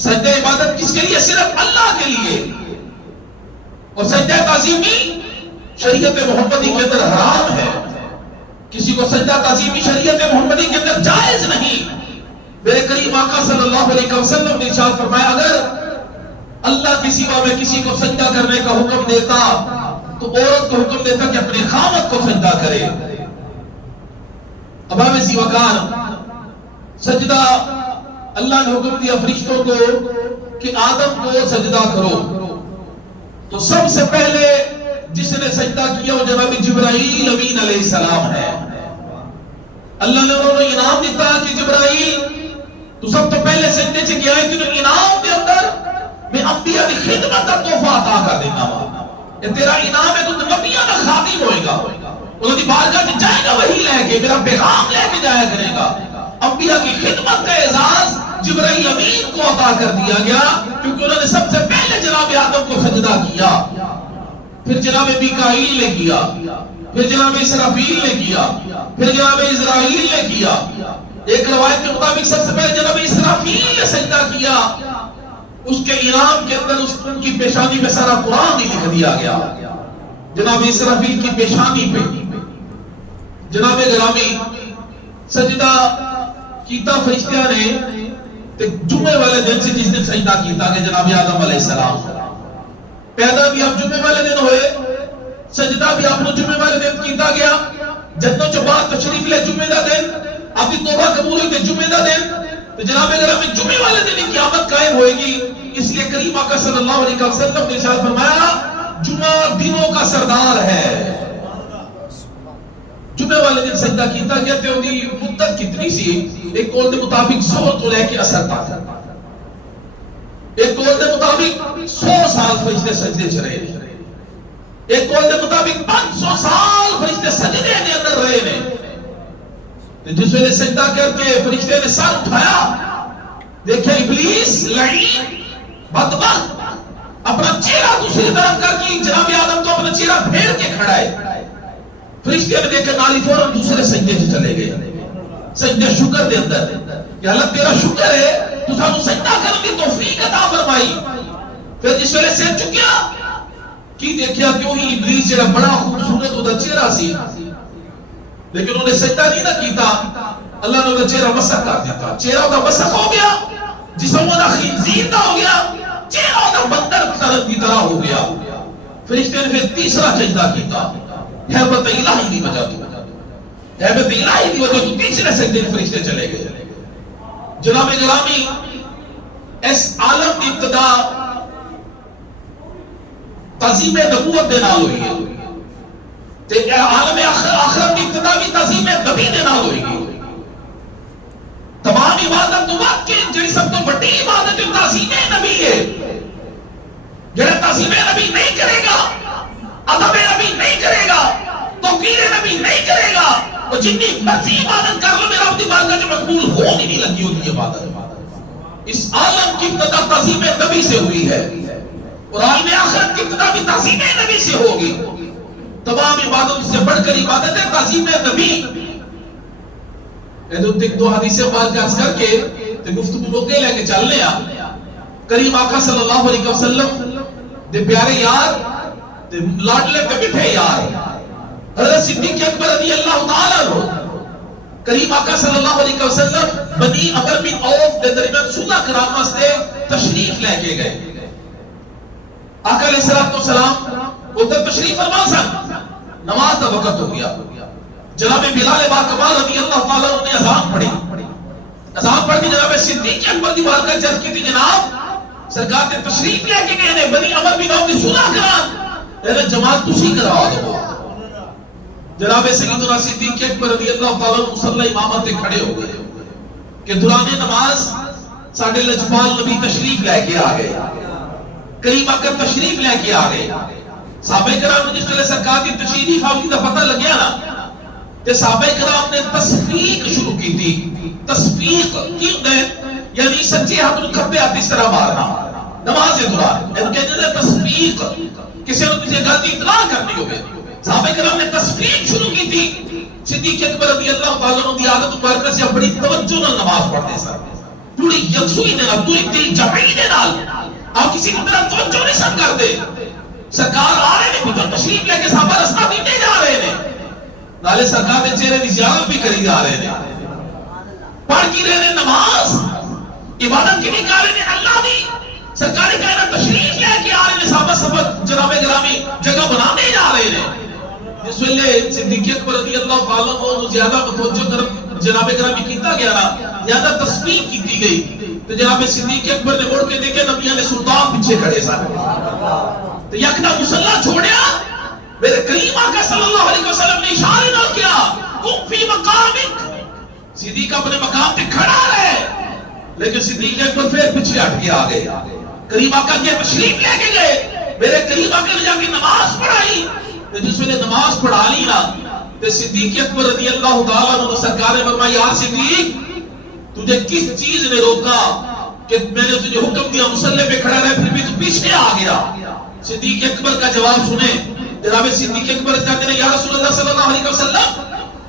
سجدہ عبادت کس کے لیے؟ صرف اللہ کے لیے. اور سجدہ تعظیمی شریعت محمدی کے اندر حرام ہے. کسی کو سجدہ تعظیمی شریعت محمدی کے اندر جائز نہیں. میرے کریم آقا صلی اللہ علیہ وسلم نے ارشاد فرمایا اگر اللہ کے سوا میں کسی کو سجدہ کرنے کا حکم دیتا تو عورت کو حکم دیتا کہ اپنے خاوند کو سجدہ کرے. اب ہم اسی وقار سجدہ اللہ نے حکم دیا فرشتوں کو کہ آدم کو سجدہ کرو. تو سب سے پہلے جس نے سجدہ کیا وہ جناب جبرائیل امین علیہ السلام ہے. اللہ نے انہوں نے انعام دیتا کہ جبرائیل تو سب تو پہلے سجدے سے کیا ہے کہ انعام کے اندر میں انبیاء کی خدمت کا تحفہ عطا کر دیتا ہوں. یہ تیرا انعام ہے تو نبیوں کا خادم ہوئے گا. انہوں نے بارگاہ میں جائے گا وہی لے کے میرا پیغام لے کے جایا کرے گا. انبیاء کی خدمت کا اعزاز جبرائیل امین کو عطا کر دیا گیا کیونکہ انہوں نے سب سے پہلے جناب آدم کو سجدہ کیا. پھر جناب میکائیل نے کیا, پھر جناب اسرافیل نے کیا, پھر جناب اسرائیل نے کیا. ایک روایت کے مطابق سب سے پہلے جناب اسرافیل نے سجدہ کیا. اس کے انعام کے اندر ان کی پیشانی میں سارا قرآن ہی لکھ دیا گیا. جناب اسرافیل کی پیشانی پہ جناب گرامی سجدہ کیتا فرشتیاں نے جمعے والے دن سے جس دن سجدہ کیتا کہ جناب آدم علیہ السلام پیدا بھی آپ جمعے والے دن ہوئے, سجدہ بھی آپ نے جمعے والے دن کیتا گیا. جنتوں جو بات تشریف لے جمعے دا دن آپ کی توبہ قبول ہوئی کہ جمعے دا دن تو جناب گرامی جمعے والے دن کی قیامت قائم ہوئے گی. اس لیے کریم آقا صلی اللہ علیہ وسلم نے ارشاد فرمایا جمعہ دنوں کا سردار ہے. جمعے والے دن سجدہ کیتا گیا تے ان دی مدت کتنی سی؟ ایک قول دے مطابق 100 تو لے کے اثر تک, ایک قول دے مطابق 100 سال فرشتے سجدے چ رہے نے, ایک قول دے مطابق 500 سال فرشتے سجدے دے اندر رہے نے. جس ویلے سجدہ کر کے فرشتے نے سر اٹھایا دیکھا ابلیس لعین بدبخت اپنا چہرہ دوسری طرف کر کے جناب آدم تو اپنا چہرہ پھیر کے کھڑا ہے. فرشتے نے دیکھا نالی فوراً دوسرے سجدے سے چلے گئے. سجدہ شکر دے اندر کہ اللہ تیرا شکر ہے تو سانو سجدہ کرنے کی توفیق عطا فرمائی. پھر جس ویلے سر چکیا کی دیکھیا کہ وہی ابلیس جڑا بڑا خوبصورت ہوتا چہرہ سی لیکن انہوں نے سجدہ نہیں نہ کیتا. اللہ نے انہوں نے چہرہ مسخ کر دیتا, چہرہ انہوں مسخ ہو گیا, جسم انہوں خنزیر نہ ہو گیا, چہرہ انہوں بندر کی طرح ہو گیا. فرشتے نے پھر تیسرا سجدہ کیتا حیبت الہی کی وجہ تو, حیبت الہی کی وجہ تو تیسرے سجدے فرشتے چلے گئے. جناب گرامی اس عالم کی ابتدا تعظیم نبوت دے نال ہوئی ہے تے عالم آخرت کی ابتدا بھی تعظیم نبی دے نال ہوئی ہے. تمام عبادت تو واقعی جڑی سب تو بڑی عبادت تعظیم نبی ہے. جڑا تعظیم نبی نہیں کرے گا, ادب نبی نہیں کرے گا, توقیر نبی نہیں کرے گا, وہ جتنی مرضی عبادت کر لو میرا اپنی بارگاہ میں مقبول ہو نہیں لگی ہوتی عبادت. اس عالم کی ابتدا تعظیم نبی سے ہوئی ہے اور عالم آخرت کی ابتدا بھی تعظیم نبی سے ہوگی. تمام عبادت سے بڑھ کر عبادت ہے تعظیم نبی. دو حدیثیں مبارکہ کر کے گفتگو لوگ لے کے چل لیا. کریم آقا صلی اللہ علیہ وسلم دے پیارے یار لاڈلے پہ بٹھے یار حضرت صدیق اکبر رضی اللہ تعالیٰ عنہ کریم آقا صلی اللہ علیہ وسلم بنی عمر بن عوف دے درمیان صلح کرانے واسطے تشریف لے کے گئے. آقا علیہ السلام ادھر تشریف فرما سن, نماز کا وقت ہو گیا. جناب بلال باقبال رضی اللہ تعالیٰ عنہ نے اذان پڑھی. اذان پڑھ کے جناب صدیق اکبر دی بارگاہ چرچ کی تھی جناب سرکار نے تشریف لے کے گئے بنی عمر بن عوف کی صلح کران جماعت تسی کروا دو. جناب سیدنا صدیق اکبر رضی اللہ تعالیٰ عنہ مصلی امامت پہ کھڑے ہو گئے کہ دوران نماز ساڈے لجپال نبی تشریف لے کے آ گئے, کریم آقا تشریف لے کے آ گئے. صحابہ کرام جس طرح سرکار کی تشریف آوری کا پتہ لگیا نا تے صحابہ کرام نے تصفیق شروع کی تھی. تصفیق کی ہوتا ہے یعنی سچے ہاتھ کو کھبے ہاتھ اس طرح مارنا نماز دوران, ان کے جیسے تصفیق کسی نے کسی غلطی اطلاع کرنی ہوئے. صحابہ کرام نے تصفیق شروع کی تھی. صدیق اکبر رضی اللہ تعالیٰ عنہ کی عادت مبارکہ سے بڑی توجہ نال نماز پڑھتے سن, پوری یکسوئی دے نال پوری دل جمعی دے نال آپ کسی کی طرح توجہ نہیں سب کر دے سرکار آ رہے ہیں کچھ تشریف لے کے صحابہ رستہ دیتے جا رہے ہیں نالے سرکار نے چہرے کی زیارت بھی کری جا رہے ہیں پڑھ کی رہے ہیں نماز عبادت کی بھی کہہ رہے ہیں اللہ دی سرکاری کائنات تشریف لے کے آ رہے ہیں صحابہ سبت جناب گرامی جگہ بنانے جا رہے ہیں جس ویلے صدیق اکبر رضی اللہ تعالیٰ عنہ زیادہ متوجہ کر جناب گرامی کیتا گیا نا زیادہ تصویر کیتی گئی تو جناب صدیق اکبر نے مڑ کے دیکھے نبی علیہ سلطان پیچھے کھڑے سارے تو یکنا مسلح چھوڑیا میرے کریم آقا صلی اللہ علیہ وسلم نے اشارے نہ کیا قم فی مقامک صدیق اپنے مقام پہ کھڑا رہے لیکن صدیق اکبر پھر پیچھے ہٹ کے آ گئے کریم آقا کے تشریف لے کے گئے میرے کریم آقا نے جا کے نماز پڑھائی جس نے نماز پڑھا لی نا تو صدیق اکبر رضی اللہ تعالیٰ عنہ سرکار نے فرمایا یا صدیق تجھے کس چیز نے روکا کہ میں نے تجھے حکم دیا مصلی پہ کھڑا رہے پھر بھی تو پیچھے آ گیا صدیق اکبر کا جواب سنیں جناب صدیق اکبر کہتے ہیں یا رسول اللہ صلی اللہ علیہ وسلم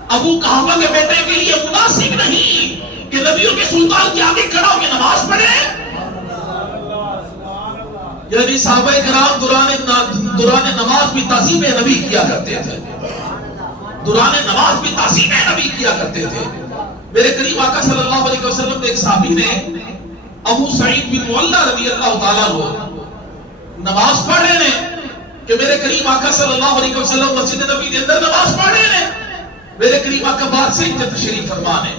ابو قحافہ کے بیٹے کے لیے مناسب نہیں کہ نبیوں کے سلطان کے آگے کھڑا ہو کے نماز پڑھے یعنی صحابہ کرام دوران نماز بھی تعظیم نبی کیا کرتے تھے دوران نماز بھی تعظیم نبی کیا کرتے تھے میرے قریب آقا صلی اللہ علیہ وسلم نے ایک صحابی نے ابو سعید بن معلہ رضی اللہ تعالیٰ عنہ نماز پڑھ رہے ہیں کہ میرے قریب آقا صلی اللہ علیہ وسلم مسجد نبی کے اندر نماز پڑھ رہے ہیں میرے قریب آقا بعد سے انجا تشریف فرمانے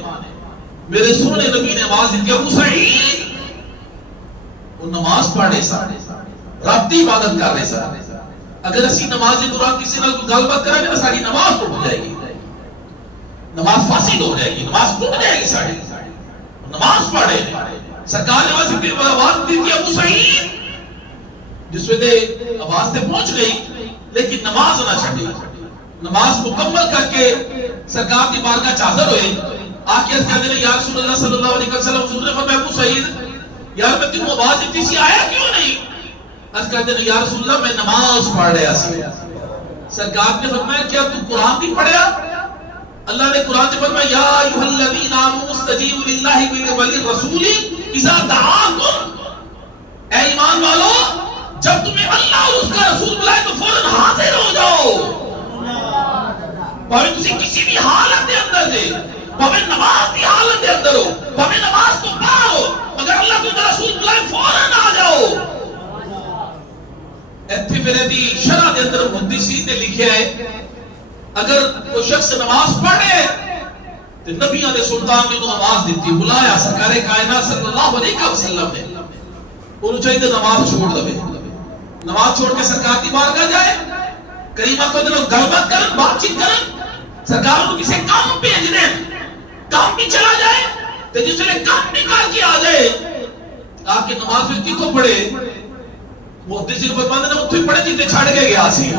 میرے سونے نبی نے آواز دی ابو سعید وہ نماز پڑھ رہے سارے رابطی عبادت کر رہے سارے اگر اسی نماز دوران کسی نال کوئی گل بات کریں گے ساری نماز ٹوٹ جائے گی نماز فاسد ہو جائے گی نماز ٹوٹ جائے گی ساری نماز پڑھے سرکار نے آواز دی تھی ابو سعید جس ویلے آواز تے پہنچ گئی لیکن نماز نہ چھٹی نماز مکمل کر کے سرکار کی بارگاہ حاضر ہوئے آکے اس کہتے ہیں یا رسول اللہ صلی اللہ علیہ وسلم حضور نے فرمایا ابو سعید یار میں تم آواز اتنی سی آیا کیوں نہیں اس کہتے ہیں یا رسول اللہ میں نماز پڑھ رہا سی سرکار نے فرمایا کیا تم قرآن بھی پڑھیا اللہ نے قرآن نے فرمایا یا ایھا الذین آمنوا استجیبوا للہ وللرسول اذا دعاکم اے ایمان والو جب تمہیں اللہ اور اس کا رسول بلائے تو فوراً حاضر ہو جاؤ پاوے تسی کسی بھی حالت دے اندر دے پاوے نماز کی حالت دے اندر ہو پاوے نماز کو پڑھو مگر اللہ کو رسول بلائے فوراً آ جاؤ ایتھے میرے دی شرح دے اندر محدثین نے لکھیا ہے اگر کوئی شخص نماز پڑھے تو نبیوں نے سلطان نے نماز دیتی بلایا سرکار کائنات صلی اللہ علیہ وسلم نے انہوں چاہیے نماز چھوڑ دے نماز چھوڑ کے سرکار کی بارگاہ جائے کریمہ کو دنوں گلبت کرن بات چیت کرن سرکار کو کسی کام بھیج دیں کام بھی چلا جائے تو جس نے کام نکال کے آ جائے آپ کی نماز پھر کتوں پڑھے محدثین فرماتے ہیں اتھے پڑھے جیتے چھاڑ کے گیا سی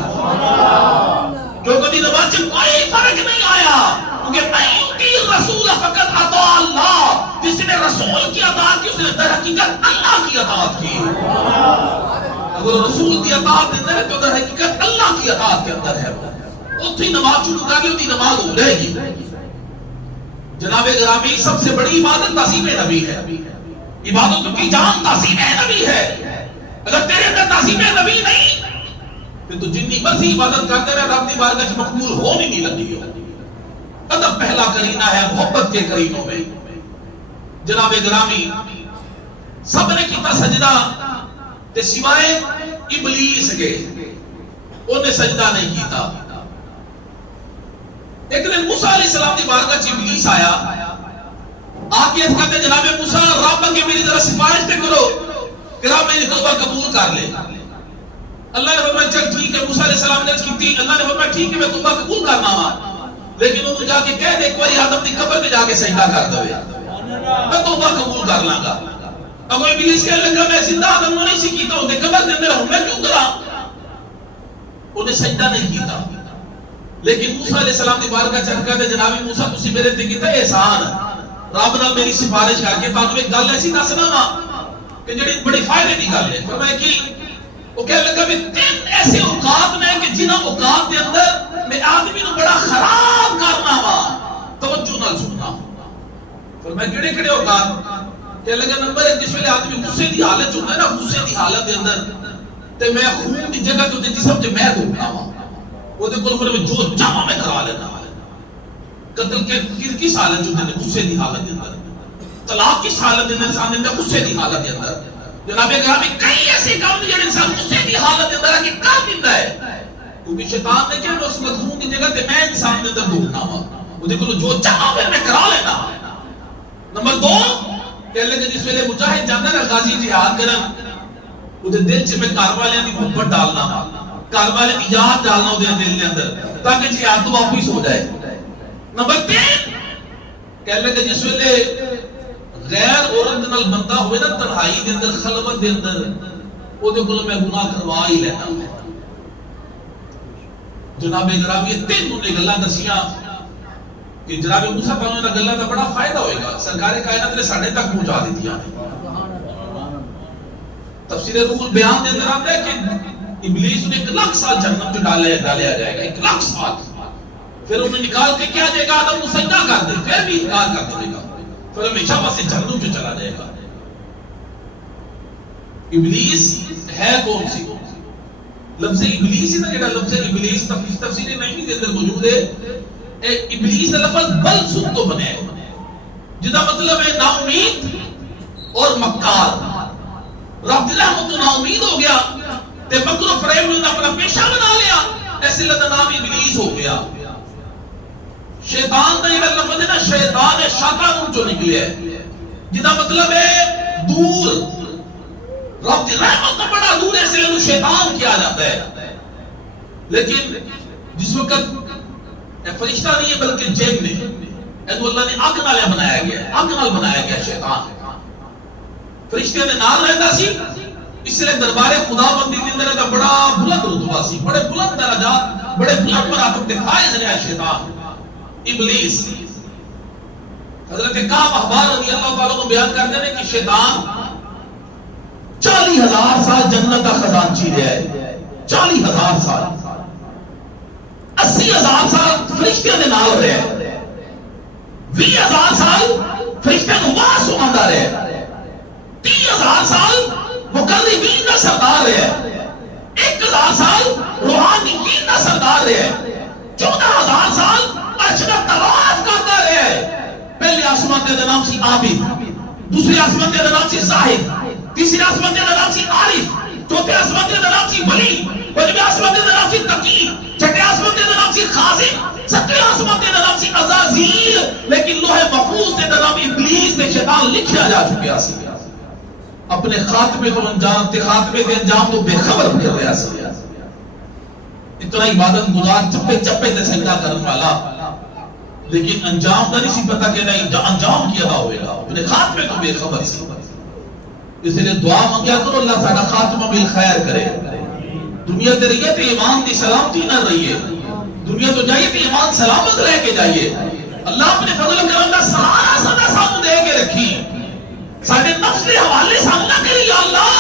کیونکہ دی نماز سے کوئی فرق نہیں آیا کیونکہ نہیں ہوتی رسول فقط عطا اللہ جس نے رسول کی اطاعت کی اس نے در حقیقت اللہ کی اطاعت کی اگر رسول کی اطاعت کے اندر ہے تو در حقیقت اللہ کی اطاعت کے اندر ہے اتنی نماز شروع کر لی ہوتی نماز ہو رہے گی جناب گرامی سب سے بڑی عبادت تعظیم نبی ہے عبادتوں کی جان تعظیم نبی ہے اگر تیرے اندر تعظیم نبی نہیں پھر تو جتنی مرضی عبادت کرتے رہے رب کی بارگاہ سے مقبول ہو نہیں لگی ہو ادب پہلا کرینہ ہے محبت کے کرینوں میں جناب گرامی سب نے کیتا سجدہ تے سوائے ابلیس کے انہیں سجدہ نہیں کیتا ایک دن موسیٰ علیہ السلام کی بارگاہ سے ابلیس آیا آگے کہتے جناب موسیٰ رب کے میری ذرا سفارش پہ کرو کہ رب میری توبہ قبول کر لے اللہ نے فرمایا چل ٹھیک ہے موسیٰ علیہ السلام نے کی اللہ نے فرمایا ٹھیک ہے میں توبہ قبول کرنا ہوا لیکن انہوں جا کے کہہ دے ایک باری آدم کی قبر میں جا کے سجدہ کر دو میں توبہ قبول کر لاں گا اب وہ ابلیس کہنے لگا میں زندہ آدم نہیں سی کیتا ہوں قبر دے اندر ہوں میں کیوں کرا انہیں سجدہ نہیں کیتا لیکن موسیٰ علیہ السلام کی بارگاہ چڑھ کر جناب موسیٰ تسی میرے تے کیتا احسان رب نے میری سفارش کر کے تانوں ایک گل ایسی دسنا وا کہ جڑی بڑی فائدے دی گل ہے فرمایا کہ وہ کہنے لگا کہ تین ایسے اوقات میں کہ جنہاں اوقات کے اندر میں آدمی نو بڑا خراب کرنا وا توجہ نال سننا فرمایا کیڑے کیڑے اوقات کہ لگا نمبر ہے جس ویلے آدمی غصے دی حالت ہوتا ہے نا، غصے دی حالت دے اندر تے میں خون دی جگہ جو جسم چ میں دھونا وا او دے کول پھر جو چاہاں میں کرا لینا قتل کے کس حالت جو غصے دی حالت دے اندر، طلاق کی حالت دے اندر، انسان دے غصے دی حالت دے اندر جناب گرامی کئی ایسے کام نے جڑے انسان غصے دی حالت دے اندر کہ کر دیندا ہے، کیونکہ شیطان نے کہ اس مخون دی جگہ تے میں انسان دے اندر دھونا وا او دے کول جو چاہاں پھر میں کرا لینا۔ نمبر 2 کہ لگا جس ویلے مجاہد جاندا نا غازی جہاد کرن او دے دل چ میں گھر والےاں دی محبت ڈالنا وا، گھر والے دی یاد ڈالنا او دے دل دے اندر تاکہ جہاد تو واپس ہو جائے۔ نمبر 3 کہ لگا جس ویلے غیر عورت نال بندہ ہوئے نا تنہائی دے اندر خلوت دے اندر او دے کول میں گناہ کروا ہی لینا۔ جناب گرامی تینوں نے گلاں دسیاں کہ جناب موسیٰ پاک نے گلاں دا بڑا فائدہ ہوئے گا، سرکار کائنات نے ساڈے تک پہنچا دتیاں نے۔ تفسیر روح البیان دے اندر آتا ہے کہ ابلیس نے 1 لاکھ سال جہنم میں ڈالیا جائے گا، 1 لاکھ سال، پھر انہیں نکال کے کیا دے گا، آدم کو سجدہ کر دے، پھر بھی انکار کر دے گا، پھر ہمیشہ بس جہنم میں چلا جائے گا۔ ابلیس ہے کون سی؟ لفظ ابلیس ہی نا، جڑا لفظ ابلیس تفسیر نہیں دے اندر موجود ہے، ابلیس کا لفظ بل سن تو بنے جدا مطلب ہے نا امید اور مکار۔ رب دی رحمت تو نا امید ہو گیا تے مکر و فریب نے اپنا پیشہ بنا لیا، ایسے لگا نام ابلیس ہو گیا۔ شیطان کا یہ لفظ ہے نا، شیطان ہے شیطان جو نکلے ہے جدا مطلب ہے دور، رب دی رحمت تو بڑا دور ہے، اسے شیطان کیا جاتا ہے۔ لیکن جس وقت فرشتہ نہیں ہے بلکہ جن نے، ایدو اللہ نے آگ نالے بنایا گیا، آگ نال بنایا گیا شیطان، فرشتے نے نال رہتا سی، اس لئے دربار خدا بندی کے اندر ایک بڑا بلند رتبہ سی، بڑے بلند درجات، بڑے بلند مراتب کے فائز ہے شیطان ابلیس۔ حضرت کعب احبار رضی اللہ تعالیٰ کو بیان کرتے ہیں کہ شیطان 40,000 سال جنت کا خزانچی رہا ہے، 40,000 سال، 80,000 سال فرشتے نے نال رہے، 20,000 سال فرشتے کو واس سمندہ رہے، 30,000 سال مقربین کا سردار رہے، 1,000 سال روحانیین کا سردار رہے، 14,000 سال عرش کا طواف کرتا رہے۔ پہلے آسمان دے نام سی عابد، دوسری آسمان دے نام سی زاہد، تیسری آسمان دے نام سی عارف، چوتھے آسمان دے نام سی ولی، پنجویں آسمان دے نام سی تقی، چھٹے آسمان دے نام سی خازن، ستویں آسمان دے نام سی عزازیل، لیکن لوح محفوظ دے نام ابلیس تے شیطان لکھیا جا چکیا سی، اپنے خاتمے کو انجام تے خاتمے کے انجام تو بے خبر پھر رہا سی۔ اتنا عبادت گزار چپے چپے تے سجدہ کرنے والا، لیکن انجام کا نہیں سی پتا کہ نہیں انجام کیا نہ ہوئے گا، اپنے خاتمے تو بے خبر سی۔ اس لئے دعا مانگیا کرو اللہ ساڑھا خاتمہ بالخیر کرے، دنیا تے رہیے تے ایمان دی سلامتی نہ رہیے، دنیا تو جائیے تے ایمان سلامت رہ کے جائیے۔ اللہ اپنے فضل و کرم کا سہارا سدا سامنے دے کے رکھی، ساڑھے نفس دے حوالے سامنے نہ کری یا اللہ،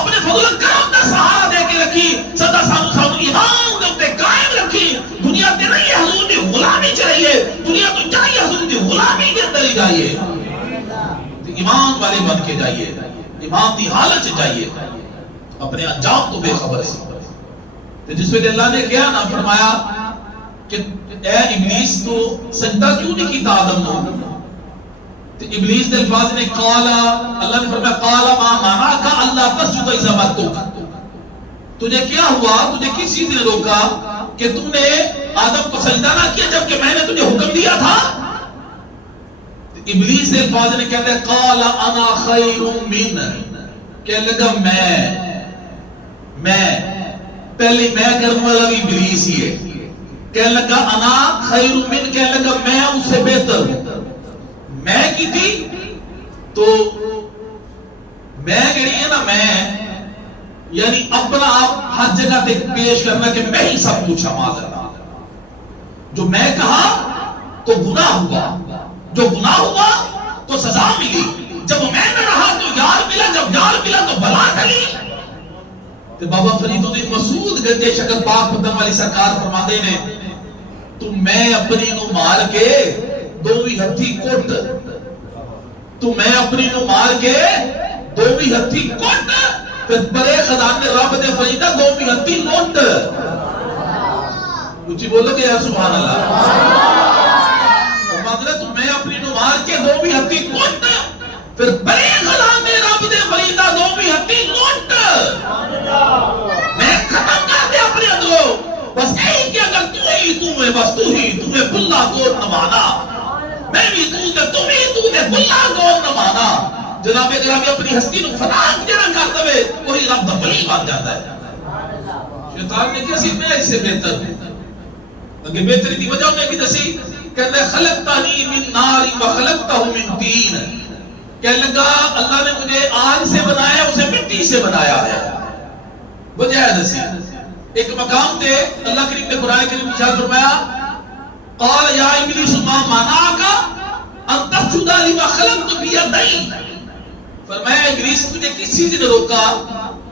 اپنے فضل و کرم کا سہارا دے کے رکھی، سدا سامنے ایمان دے اپنے قائم رکھی، دنیا تے رہیے حضور دی غلامی چاہیے، دنیا تو جائیے حضور دی غلامی کے اندر ہی جائیے، ایمان والے بن کے جائیے، ایمان دی حالت سے جائیے، اپنے انجام تو بے خبر ہے۔ جس میں اللہ نے کیا نا فرمایا کہ اے ابلیس تو سجدہ کیوں نہیں کیتا آدم نے؟ تو ابلیس نے الفاظ نے قالا، اللہ نے فرمایا قالا ما منعک اللہ تسجد اذ امرتک، تجھے کیا ہوا، تجھے کس چیز نے روکا کہ تم نے آدم کو سجدہ نہ کیا جبکہ میں نے تجھے حکم دیا تھا؟ ابلیس نے الفاظ نے کہتے ہیں قال انا خیر من، کہنے لگا میں پہلی میں کرنے والا بھی ابلیس ہی ہے، کہنے لگا انا خیر من، کہنے لگا میں اس سے بہتر ہوں، میں کی تھی تو میں کہنی ہے نا، میں یعنی اپنا آپ ہر جگہ تک پیش کرنا کہ میں ہی سب کچھ معاذ اللہ، جو میں کہا تو گناہ ہوا، جو گناہ ہوا تو سزا ملی، جب میں نہ رہا تو یار ملا، جب یار ملا تو بلا ٹلی۔ تو بابا فرید الدین مسعود گنجے شکل پاک پتن والی سرکار فرماندے نے تو میں اپنی نو مار کے دوویں ہتھی کوٹ تو میں اپنی نو مار کے دو بھی ہتھی کٹ پھر بڑے خزانے رب دے فریدہ دو بھی ہتھی لوٹ. کچھ بولو کہ یا سبحان اللہ. مطلب تو میں اپنی نو مار کے دو بھی ہتھی کٹ پھر بڑے خزانے رب دے فریدہ دو بھی ہتھی لوٹ. میں ختم کر دے اپنے اندروں بس یہی کہ اگر تو ہے بس تو ہے بلا کو نہ مانا میں بھی تم ہی بلا کو نہ مانا. جناب گرامی اپنی ہستی نو فنا جڑا کر دے وہی رب دا ولی بن جاتا ہے. شیطان نے کیا سی میں اس سے بہتر اگر بہتری دی وجہ میں کی دسی کہنے خلقتنی من نار و خلقتہ من طین. کہنے لگا اللہ نے مجھے آگ سے بنایا اسے مٹی سے بنایا ہے. وجہ ہے دسی ایک مقام تے اللہ کریم نے قرآن کریم میں ارشاد فرمایا قال یا ابلیس ما منعک ان تسجد لما خلقت بیدی. فرمایا ابلیس تجھے کس چیز نے روکا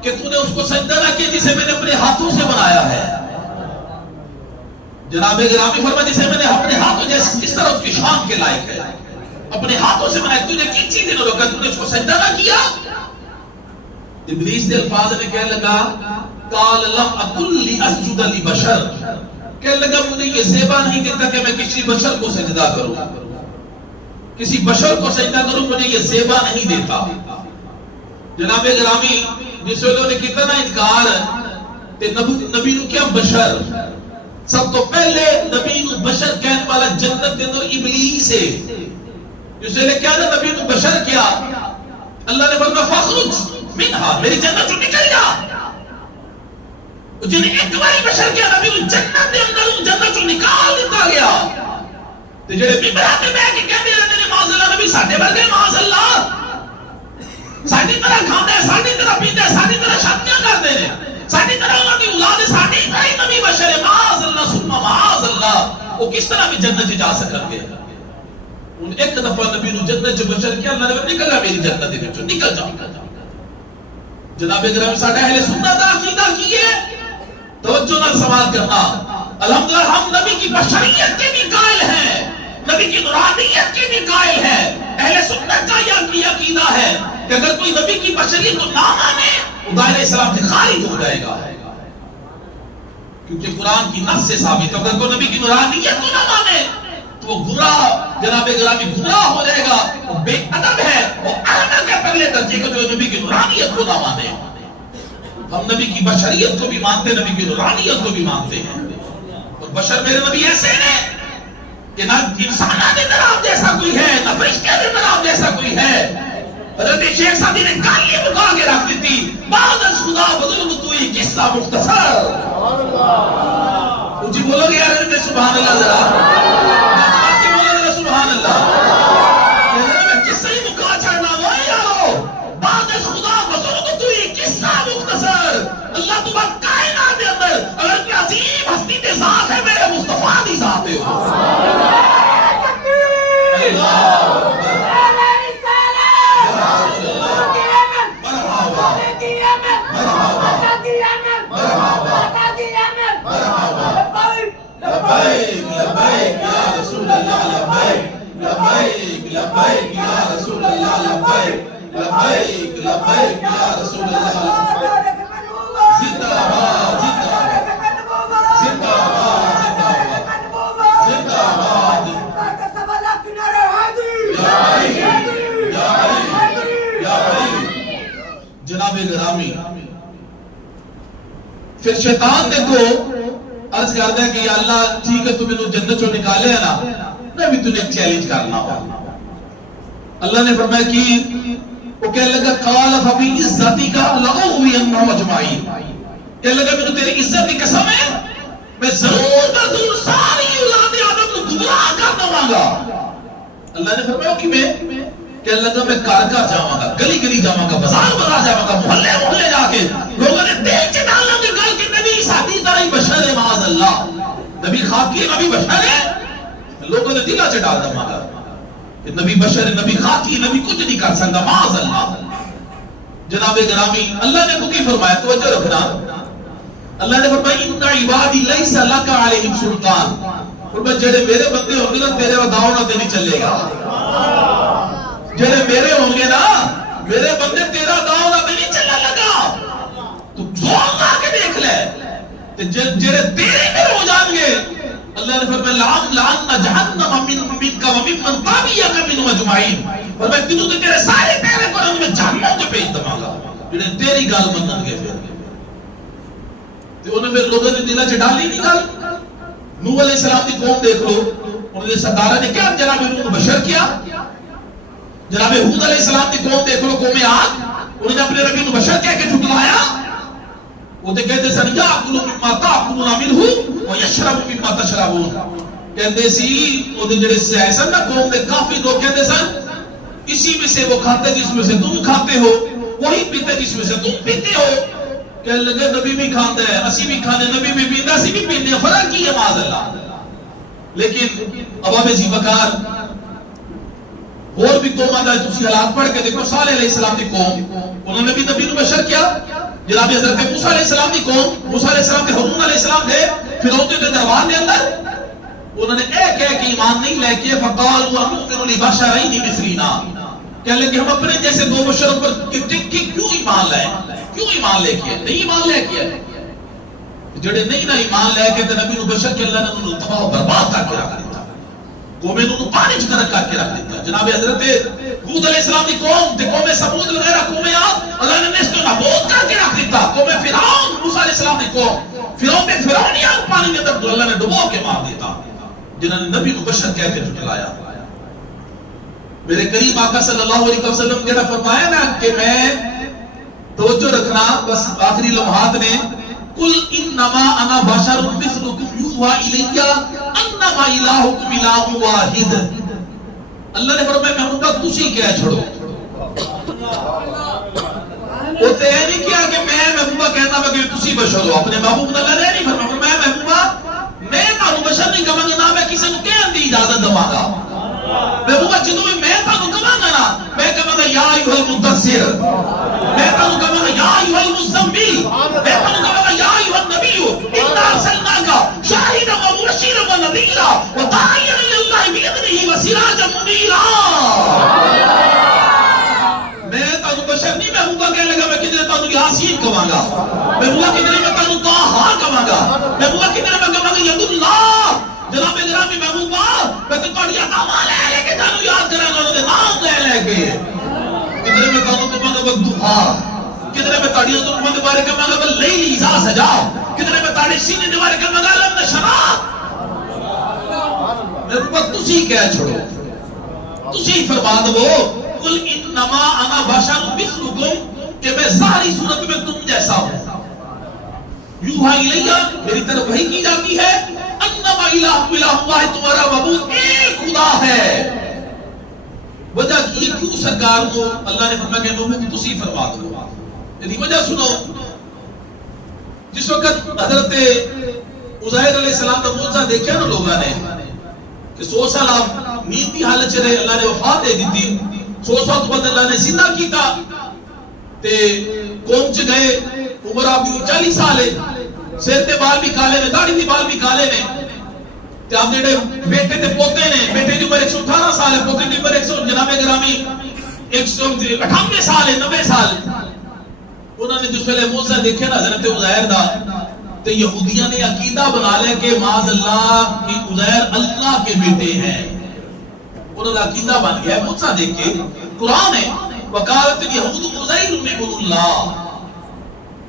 کہ تو نے اس کو سجدہ نہ کیا جسے میں نے اپنے ہاتھوں سے بنایا ہے. جناب گرامی فرمایا جسے میں نے اپنے ہاتھوں جس طرح اس کی شان کے لائق ہے اپنے ہاتھوں سے بنایا تجھے کس چیز نے روکا تو نے اس کو سجدہ نہ کیا. ابلیس نے الفاظ نے کہنے لگا قال لم اقل لاسجد لبشر. کہنے لگا مجھے یہ زیبا نہیں دیتا کہ میں کسی بشر کو سجدہ کروں کسی بشر کو سجدہ کروں مجھے یہ زیبا نہیں دیتا. جناب گرامی جس لوگوں نے کتنا انکار تے نبی نو کیا بشر سب تو پہلے نبی نو بشر کہنے والا جنت کے اندر ابلیس ہے. جس نے کیا نا نبی نو بشر کیا اللہ نے فرمایا فخرج منہا میری جنت سے نکل جا. جنہیں ایک باری بشر کیا نبی نو جنت دے اندر جنت سے نکال دیتا گیا. تے جڑے ممبرات تے بیٹھ کے کہندے رہندے نے معاذ اللہ نبی ساڈے ورگے معاذ اللہ ساڈی طرح کھاندے ساڈی طرح پیندے ساڈی طرح شادیاں کردے نے ساڈی طرح انہاں دی اولاد ساڈی طرح ہی نبی بشر ہے معاذ اللہ ثم معاذ اللہ. وہ کس طرح بھی جنت جا سکن گے. ان ایک دفعہ نبی نو جنت چ بشر کیا اللہ نے نکل جا میری جنت دے وچوں نکل جا. جناب گرامی ساڈا اہل سنت دا عقیدہ کی ہے توجہ نال سوال کرنا. الحمدللہ ہم نبی کی بشریت کے بھی قائل ہیں نبی کی نورانیت کے بھی قائل ہیں. اہل سنت کا یہ عقیدہ ہے کہ اگر کوئی نبی کی بشریت کو نہ مانے وہ دائرہ اسلام سے خارج ہو جائے گا کیونکہ قرآن کی نص سے ثابت ہے اگر کوئی نبی کی نورانیت کو نہ مانے تو وہ گمراہ جناب گرامی گمراہ ہو جائے گا. وہ بے ادب ہے وہ احمد کے پہلے درجے کا جو نبی کی نورانیت کو نہ مانے. ہم نبی کی بشریت کو بھی مانتے نبی کی نورانیت کو بھی مانتے ہیں. اور بشر میرے نبی ایسے ہیں کہ نہ انسانہ کے طرح جیسا کوئی ہے نہ فرشتے کے طرح جیسا کوئی ہے. حضرت شیخ سعدی نے کالی مکا کے رکھ دی تھی بعد از خدا بزرگ تو یہ قصہ مختصر. کچھ بولو گے یار سبحان اللہ ذرا بولو گے سبحان اللہ. میں قصہ ہی مکا چھڑنا وہ یارو بعد از خدا بزرگ تو یہ قصہ مختصر. اللہ تو بات کائنات کے اندر اگر کوئی عظیم ہستی کے ذات ہے میرے مصطفیٰ دی ذات ہے. لبیک لبیک یا رسول اللہ لبیک لبیک لبیک یا رسول اللہ لبیک لبیک لبیک یا رسول اللہ لبیک. زندہ باد زندہ باد زندہ باد زندہ باد یا علی یا علی. جناب گرامی پھر شیطان نے تو عرض کرتا ہے کہ یا اللہ ٹھیک ہے تو میں نے جنت چوں نکالے ہے نا میں بھی تجھے چیلنج کرنا ہوا. اللہ نے فرمایا کہ وہ کہنے لگا قال فبی عزتی کا لأغوینہم اجمعین. کہنے لگا میں تو تیری عزت کی قسم ہے میں ضرور ساری اولاد آدم کو گمراہ کر دوں گا. اللہ نے فرمایا کہ میں کہنے لگا میں گھر گھر جاؤں گا گلی گلی جاؤں گا بازار بازار جاؤں گا محلے محلے جا کے لوگوں نے دیکھ کے ڈالنا کہ گل کے نبی سادی طرح ہی بشر ہے معاذ اللہ نبی خاکی نبی بشر ہے. لوگوں نے دلا سے ڈال دوں گا کہ نبی بشر ہے نبی خاکی نبی کچھ نہیں کر سکتا معاذ اللہ. جناب گرامی اللہ نے کو کی فرمایا توجہ رکھنا. اللہ نے فرمایا ان عبادی لیس لک علیہم سلطان. فرمایا جڑے میرے بندے ہوں گے نا تیرے وداؤ نہ نہیں چلے گا. جڑے میرے ہوں گے نا میرے بندے تیرا داؤ نہ نہیں چلنا لگا تو زور لا کے دیکھ لے جڑے تیرے میں ہو جان گے اللہ نے فرمایا لعن جہنم منک وممن تبعک منهم اجمعین فرمایا تینوں تے تیرے سارے تیرے کو میں جہنم تے بھیج دواں گا جڑے تیری گل منن گے پھر تے انہوں نے پھر لوگوں نے دل وچ ڈالی نہیں گل نوح علیہ السلام کی قوم دیکھ لو انہوں نے سردار نے کیا جناب نوح کو بشر کیا جناب ہود علیہ السلام کی قوم دیکھ لو قوم عاد انہوں نے اپنے نبی کو بشر کہہ کے جھٹلایا وہ تے کہتے سن یاکلوا مما تاکلون منہ ویشربوا مما تشربون کہتے سی وہ تے جڑے سن نا قوم دے کافی لوگ کہتے سن اسی میں سے وہ کھاتے جس میں سے تم کھاتے ہو وہی پیتے جس میں سے تم پیتے ہو کہنے لگے نبی بھی کھاتا ہے اسی بھی کھانے نبی بھی پیندا اسی بھی پیندے فرق کی ہے معاذ اللہ لیکن ابا ذی بکار اور بھی قوماں دا تسی حالات پڑھ کے دیکھو صالح علیہ السلام دی قوم انہوں نے بھی نبی کو بشر کیا جناب حضرت موسیٰ علیہ السلام دی قوم موسیٰ علیہ السلام کے ہارون علیہ السلام تھے فرعون کے دربار کے اندر انہوں نے ایک ایک ایمان نہیں لے کے فقالوا نؤمن لبشرین مثلنا کہنے لگے ہم اپنے جیسے دو بشروں پر کیوں ایمان لائیں کیوں ایمان لے کے نہیں ایمان لے کے جڑے نہیں نہ ایمان لے کے تے نبی نو بشر کے اللہ نے انہوں تباہ و برباد کر کے رکھ دیتا قومیں انہوں پانی چکر کر کے رکھ دیتا جناب حضرت ہود علیہ السلام کی قوم تے قوم سمود وغیرہ قومیں عاد اللہ نے نیست و نابود کر کے رکھ دیتا قوم فرعون موسیٰ علیہ السلام کی قوم فرعون میں فرعونیان پانی میں تک اللہ نے ڈبو کے مار دیتا جنہوں نے نبی کو بشر کہہ کے جھٹلایا میرے قریب آقا صلی اللہ علیہ وسلم کہنا فرمایا نا کہ میں توجہ رکھنا بس آخری لمحات نے قل انما انا بشر مثلکم یوحی الی انما الہکم الہ واحد اللہ نے فرمایا میں ہوں گا تسی کیا چھوڑو وہ تے نہیں کیا کہ میں محبوبہ کہنا کہ تسی بشر ہو اپنے محبوب اللہ نے نہیں فرمایا میں محبوبہ میں تانوں بشر نہیں کہاں گا نہ میں کسی کو کہن دی اجازت دواں گا محبوبہ جدوں میں تانوں کہاں گا نا میں کہاں گا یا ایھا المدثر میں تانوں کہاں گا یا ایھا المزمل میں تانوں کہاں گا یا ایھا النبی انا ارسلناک شاہدا ومبشرا ونذیرا وداعیا الی اللہ باذنہ وسراجا منیرا میں تانوں بشر نہیں محبوبہ کہنے لگا میں کدھر تانوں یاسین کہاں گا محبوبہ کدھر میں تانوں طٰہٰ کہاں گا محبوبہ کدھر میں کہاں گا ید اللہ جناب گرامی محبوبہ میں تو تہاڈی عطا لے کے تانوں یاد کراں گا انہاں دے نام لے کے کدھر میں تانوں کہاں گا والضحیٰ کدھر میں تہاڈی عظمت دے بارے کہاں گا واللیل اذا سجا کدھر میں تہاڈے سینے دے بارے کہاں گا لم نشرح محبوبہ تسی کہہ چھوڑو تسی فرما دو قل انما انا بشر مثلکم کہ میں ظاہری صورت میں تم جیسا ہوں یوحی الی میری طرف وحی کی جاتی ہے انما الہکم الہ واحد تمہارا معبود ایک خدا ہے وجہ کی کیوں سرکار کو اللہ نے فرمایا کہ محبوب تسی فرما دو یعنی وجہ سنو جس وقت حضرت عزیر علیہ السلام کا معجزہ دیکھا نا لوگوں نے کہ 100 سال آپ نیند کی حالت چ رہے اللہ نے وفات دے دی تھی 100 سال بعد اللہ نے زندہ کیتا تے قوم چ گئے عمر آپ کی 40 سال ہے سر تے بال بھی کالے نے داڑھی تے بال بھی کالے نے تے آپ جڑے بیٹے تے پوتے نے بیٹے دی عمر 118 سال ہے پوتے دی عمر 100 جناب گرامی 198 سال ہے 90 سال انہوں نے جس ویلے موسیٰ دیکھے نا حضرت عزیر دا تے یہودیاں نے عقیدہ بنا لیا کہ معاذ اللہ کہ عزیر اللہ کے بیٹے ہیں انہوں نے عقیدہ بن گیا موسیٰ دیکھ کے قرآن ہے وقالت الیہود عزیر ابن اللہ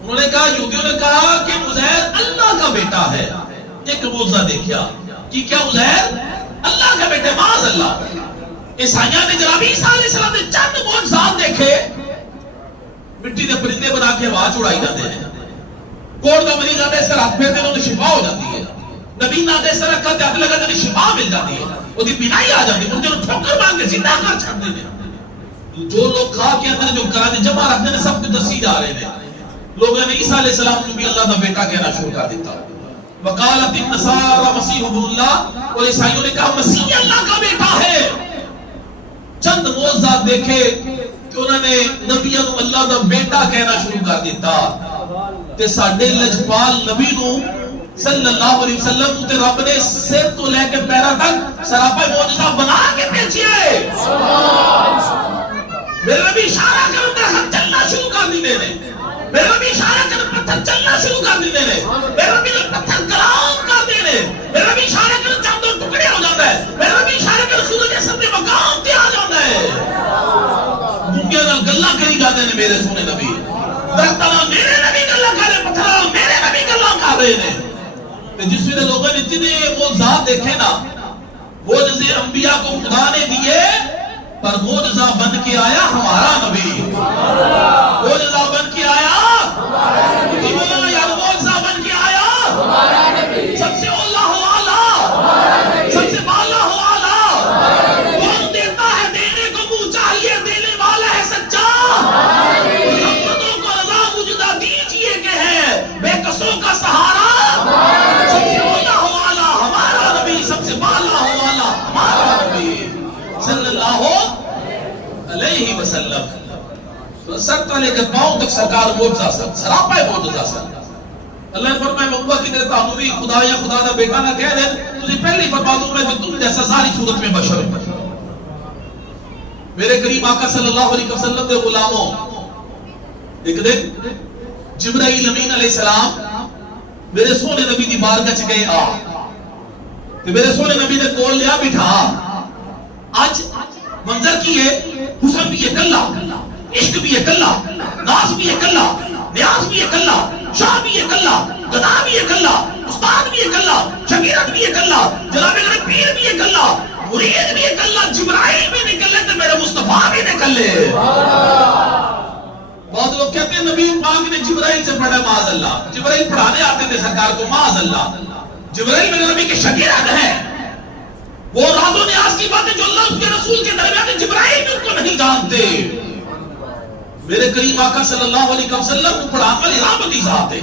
انہوں نے کہا یہودیوں نے کہا کہ عزیر اللہ کا بیٹا ہے ایک معجزہ دیکھا کہ کیا عزیر اللہ کا بیٹا معاذ اللہ عیسائیاں نے جناب عیسیٰ علیہ السلام نے چند معجزات دیکھے مٹی دے پرندے بنا کے آواز اڑائی جاتے ہیں کوڑ دا مریض آتے اس طرح ہاتھ پھیرتے ہیں انہیں شفا ہو جاتی ہے نبی ناتے اس طرح کہتے ہاتھ لگاتے ہیں شفا مل جاتی ہے وہ دی بینائی آ جاتی ہے ان کے ٹھوکر مانگ کے زندہ کر چھڑ دیتے ہیں جو لوگ کھا کے اندر جو کرانے جمع رکھتے ہیں سب کو دسی جا رہے ہیں لوگوں نے عیسیٰ علیہ السلام کو بھی اللہ کا بیٹا کہنا شروع کر دیتا وقالت النصارى مسیح ابن اللہ اور عیسائیوں نے کہا مسیح اللہ کا بیٹا ہے چند معجزات دیکھے کہ انہوں نے نبیوں کو اللہ کا بیٹا کہنا شروع کر دیتا تے ساڈے لجپال نبی نو صلی اللہ علیہ وسلم تے رب نے سر تو لے کے پیرا تک سراپا معجزہ بنا کے بھیجیا ہے میرے نبی اشارہ کر درخت چلنا شروع کر دیتے ہیں، میرے نبی اشارہ کر پتھر چلنا شروع کر دیتے ہیں، میرے نبی نے پتھر کلام کر دیتے ہیں، میرے نبی اشارہ کر چاندوں ٹکڑے ہو جاتا ہے، میرے نبی اشارہ کر سورج سب مقام تے آ جاتا ہے۔ دنیا نال گلاں کری جاندے نے میرے سونے نبی، درختاں نال میرے نبی گلاں کر رہے، پتھراں نال میرے نبی گلاں کر رہے نے۔ تے جس ویلے لوگوں نے جتنے وہ ذات دیکھے نا، وہ جیسے انبیاء کو خدا نے دیے، پر معجزہ بن کے آیا ہمارا نبی، معجزہ بن کے آیا ہمارا نبی، معجزہ بن کے آیا ہمارا نبی، سب سے اولا والا ہمارا نبی، سب سے بالا والا ہمارا نبی، کون دیتا ہے دینے کو منہ چاہیے دینے والا ہے سچا ہمارا نبی، محمدوں کو رضا مجدہ دیجئے کہ ہے بے کسوں کا سہارا ہمارا نبی، سب سے اولا والا ہمارا نبی، سب سے بالا والا ہمارا نبی صلی اللہ علیہ وسلم۔ تو سر تو لے کر پاؤں تک سرکار موجزہ سر، سراپا ہے موجزہ سر۔ اللہ نے فرمایا مقبہ کی دیتا ہوں بھی خدا یا خدا دا بیٹا نہ کہہ دے، تجھے پہلے ہی فرما دوں میں کہ تم جیسا ساری صورت میں بشر ہے۔ میرے قریب آقا صلی اللہ علیہ وسلم دے غلاموں، ایک دن جبرائیل امین علیہ السلام میرے سونے نبی دی بارگاہ چ گئے آ، کہ میرے سونے نبی نے کول لیا بٹھا، آج منظر کی ہے، حسن بھی ایک اللہ، عشق بھی ایک اللہ، ناز بھی ایک اللہ، نیاز بھی ایک اللہ، شاہ بھی ایک اللہ، گدا بھی ایک اللہ، استاد بھی ایک اللہ، شگیرت بھی ایک اللہ، جناب میرے پیر بھی ایک اللہ، مرید بھی ایک اللہ، جبرائیل بھی نکلے تو میرے مصطفیٰ بھی نکلے۔ بہت لوگ کہتے ہیں نبی پاک نے جبرائیل سے پڑھا معاذ اللہ، جبرائیل پڑھانے آتے تھے سرکار کو معاذ اللہ، جبرائیل میرے نبی کے شاگرد ہیں، وہ راز و نیاز کی باتیں جو اللہ اس کے رسول کے درمیان جبرائیل بھی ان کو نہیں جانتے۔ میرے قریب آقا صلی اللہ علیہ وسلم کو پڑھانے والی رحمتی ذات ہے،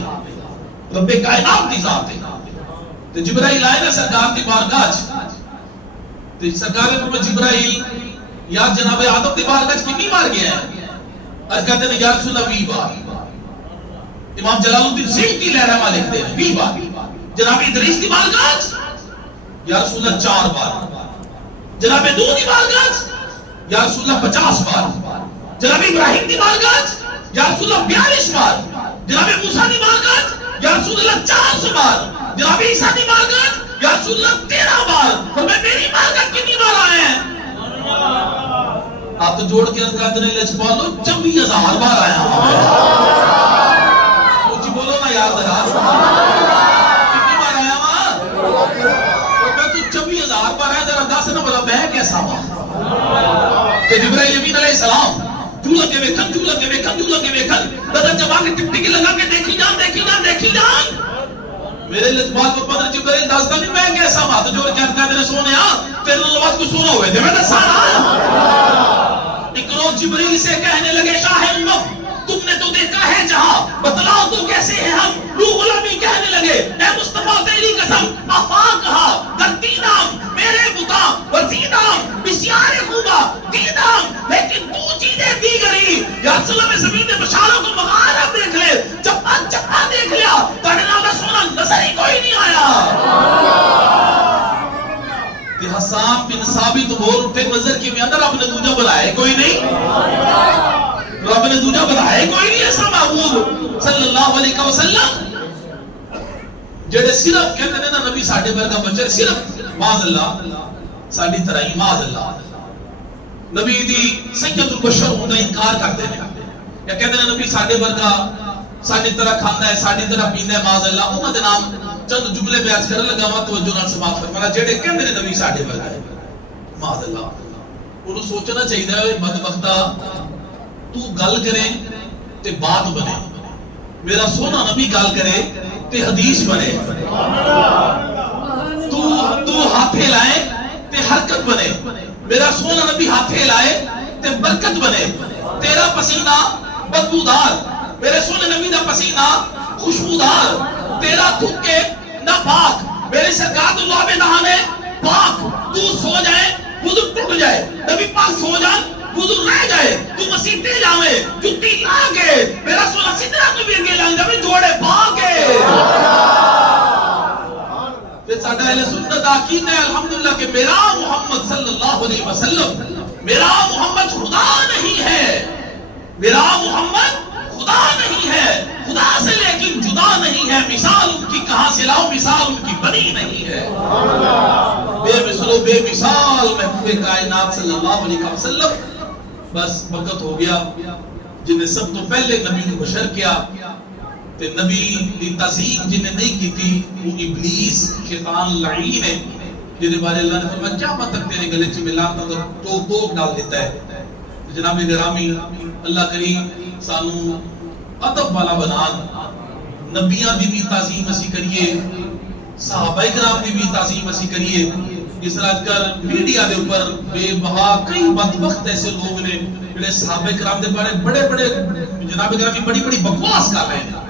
رب کائنات کی ذات ہے۔ تو جبرائیل آئے نا سرکار کی بارگاہ، تو سرکار نے فرمایا جبرائیل یا جناب آدم کی بارگاہ کتنی بار گیا ہے؟ آج کہتے ہیں یا رسول اللہ 20 بار۔ امام جلال الدین سیوطی لہرما لکھتے ہیں 20 بار۔ جناب ادریس کی بارگاہ یا رسول اللہ 4 بار، جناب نوح کی بارگاہ یا رسول اللہ 50 بار، جناب ابراہیم کی بارگاہ یا رسول اللہ 42 بار، جناب موسیٰ کی بارگاہ یا رسول اللہ 400 بار، جناب عیسیٰ کی بارگاہ یا رسول اللہ 13 بار۔ فرمایا میری بارگاہ کتنی بار آئے ہیں؟ آپ تو جوڑ کے رکھتے ہیں لچپالو 24,000 بار آیا ہوں۔ کچھ بولو نا یار ذرا، کتنی بار آیا ہوں؟ میں تو 24,000 بار آیا، ذرا دس نہ بولا میں کیسا ہوں؟ کہ جبرائیل امین علیہ السلام جھولا کے ویکھن، جھولا کے ویکھن، جھولا کے ویکھن، نظر جما کے ٹک ٹکی لگا کے دیکھی جان، دیکھی جان، دیکھی جان۔ میرے لجبال کو پتہ جبرائیل دستا نہیں میں کیسا ہوں؟ تو جو کہتا ہے سونے تیرے لوگ کچھ سونا ہوئے تھے، میں دسا رہا۔ ایک روز جبریل سے کہنے لگے شاہ امت تم نے تو دیکھا ہے جہاں، بتلاؤ تو کیسے ہیں ہم؟ روح غلامی کہنے لگے اے مصطفیٰ تیری قسم آفاق کہا درتی نام میرے بتا وزیدام بسیار خوبہ دیدام، لیکن تو چیزیں دیگری یا رسول اللہ میں زمین میں بشاروں کو مغارب دیکھ لے، چپا چپا دیکھ لیا، تاڑے نالا سونا نظر ہی کوئی نہیں آیا۔ کہ حسان بن ثابت بول اٹھے نظر کی میں اندر رب نے دوجہ بلائے کوئی نہیں، رب نے دوجہ بلائے کوئی نہیں، ایسا محبوب صلی اللہ علیہ وسلم جڑے صرف کہتے ہیں نا نبی ساڑھے برگا بچے صرف معاذ اللہ ساڑھی طرح ہی معاذ اللہ نبی دی سید البشر ہونا انکار کرتے ہیں، یا کہتے ہیں نبی ساڑھے برگا ساڑھی طرح کھانا ہے، ساڑھی طرح پینا ہے معاذ اللہ، انہوں نے نام چند جملے بیعت کرنے لگا ہوا توجہ نال سماعت فرمانا جڑے کہندے نے نبی ساڈے ورگا ہے معاذ اللہ، انہوں سوچنا چاہیے ہے بدبختہ تو گل کرے تے بات بنے، میرا سونا نبی گل کرے تے حدیث بنے، تو ہاتھے لائے تے حرکت بنے، میرا سونا نبی ہاتھے لائے تے برکت بنے، تیرا پسینہ بدبودار، میرے سونے نبی دا پسینہ خوشبودار، تیرا تھکے نہ پاک، میرے سرکار اللہ میں نہانے پاک، تو سو جائے وضو ٹوٹ جائے، نبی پاک سو جائے وضو رہ جائے، تو مسیحتے جاوے جتی لاغے، میرا سونا سدرہ کو بھی اگے لانگ جاوے جوڑے پاکے۔ پھر ساڑھا اہل سنت عقیدہ ہے الحمدللہ کہ میرا محمد صلی اللہ علیہ وسلم میرا محمد خدا نہیں ہے، میرا محمد خدا نہیں ہے، خدا سے لیکن جدا نہیں ہے، مثال ان کی کہاں سے لاؤ، مثال ان کی بنی نہیں ہے۔ بے مثل و بے مثال محبوب کائنات صلی اللہ علیہ وسلم۔ بس وقت ہو گیا، جن نے سب تو پہلے نبی کو بشر کیا تے نبی دی تعظیم جن نے نہیں کی تھی وہ ابلیس شیطان لعین ہے، جنہیں بارے اللہ نے فرمایا قیامت تک تیرے گلے چ ملا تو توک ڈال دیتا ہے۔ جناب گرامی، اللہ کریم سانو ادب والا بنان، نبیاں دی بھی تعظیم اسی کریے، صحابہ کرام دی بھی تعظیم اسی کریے۔ اس طرح اج کل میڈیا دے اوپر بے بہا کئی بدبخت ایسے لوگ نے جڑے صحابہ کرام دے بارے بڑے بڑے جناب گرامی بڑی بڑی بکواس کر رہے ہیں،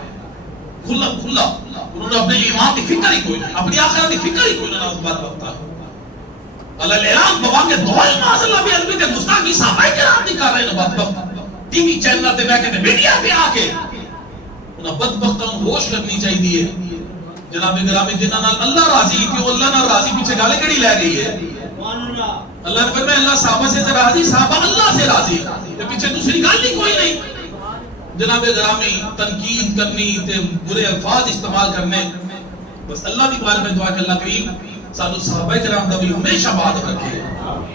کھلا کھلا انہوں نے اپنے ایمان کی فکر ہی کوئی نہیں، اپنی آخرت کی فکر ہی کوئی نہیں، اس بات بتا اللہ اعلان بوا کے دعائیں معاذ اللہ بھی علمی تے گستاخی صحابہ کرام دی کر رہے ہیں بدبخت، ٹی وی چینل تے بیٹھ کے میڈیا پہ آ کے انہاں بدبختاں نوں ہوش کرنی چاہیے۔ جناب گرامی جنہاں نال اللہ راضی کہ وہ اللہ نال راضی پیچھے گل کیڑی لے گئی ہے؟ اللہ نے فرمایا اللہ صحابہ سے راضی، صحابہ اللہ سے راضی، تے پیچھے دوسری گل ہی کوئی نہیں۔ جناب گرامی تنقید کرنی تے برے الفاظ استعمال کرنے، بس اللہ کی بارگاہ میں دعا کہ اللہ کریم سانو صحابہ کرام دا بھی ہمیشہ بات رکھے،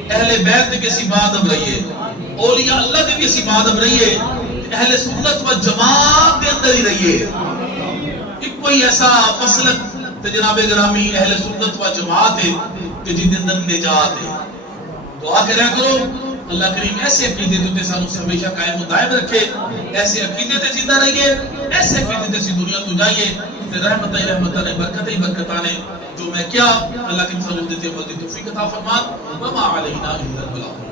اہل بیت کے سی بات اب رہیے، اولیاء اللہ کے سی بات اب رہیے، اہل سنت و جماعت کے اندر ہی رہیے۔ ایک کوئی ایسا مسلک تے جناب گرامی اہل سنت و جماعت ہے کہ جن اندر نجات ہے۔ دعا کریا کرو اللہ کریم ایسے عقیدے تے سانو ہمیشہ قائم و دائم رکھے، ایسے عقیدے تے زندہ رہیے، ایسے عقیدے تے دنیا تو جائیے تے رحمت ہی رحمت نے برکت ہی برکت نے جو میں کیا اللہ کی فضل دیتے عمل دی توفیق عطا فرمان، وما علینا الا البلاغ۔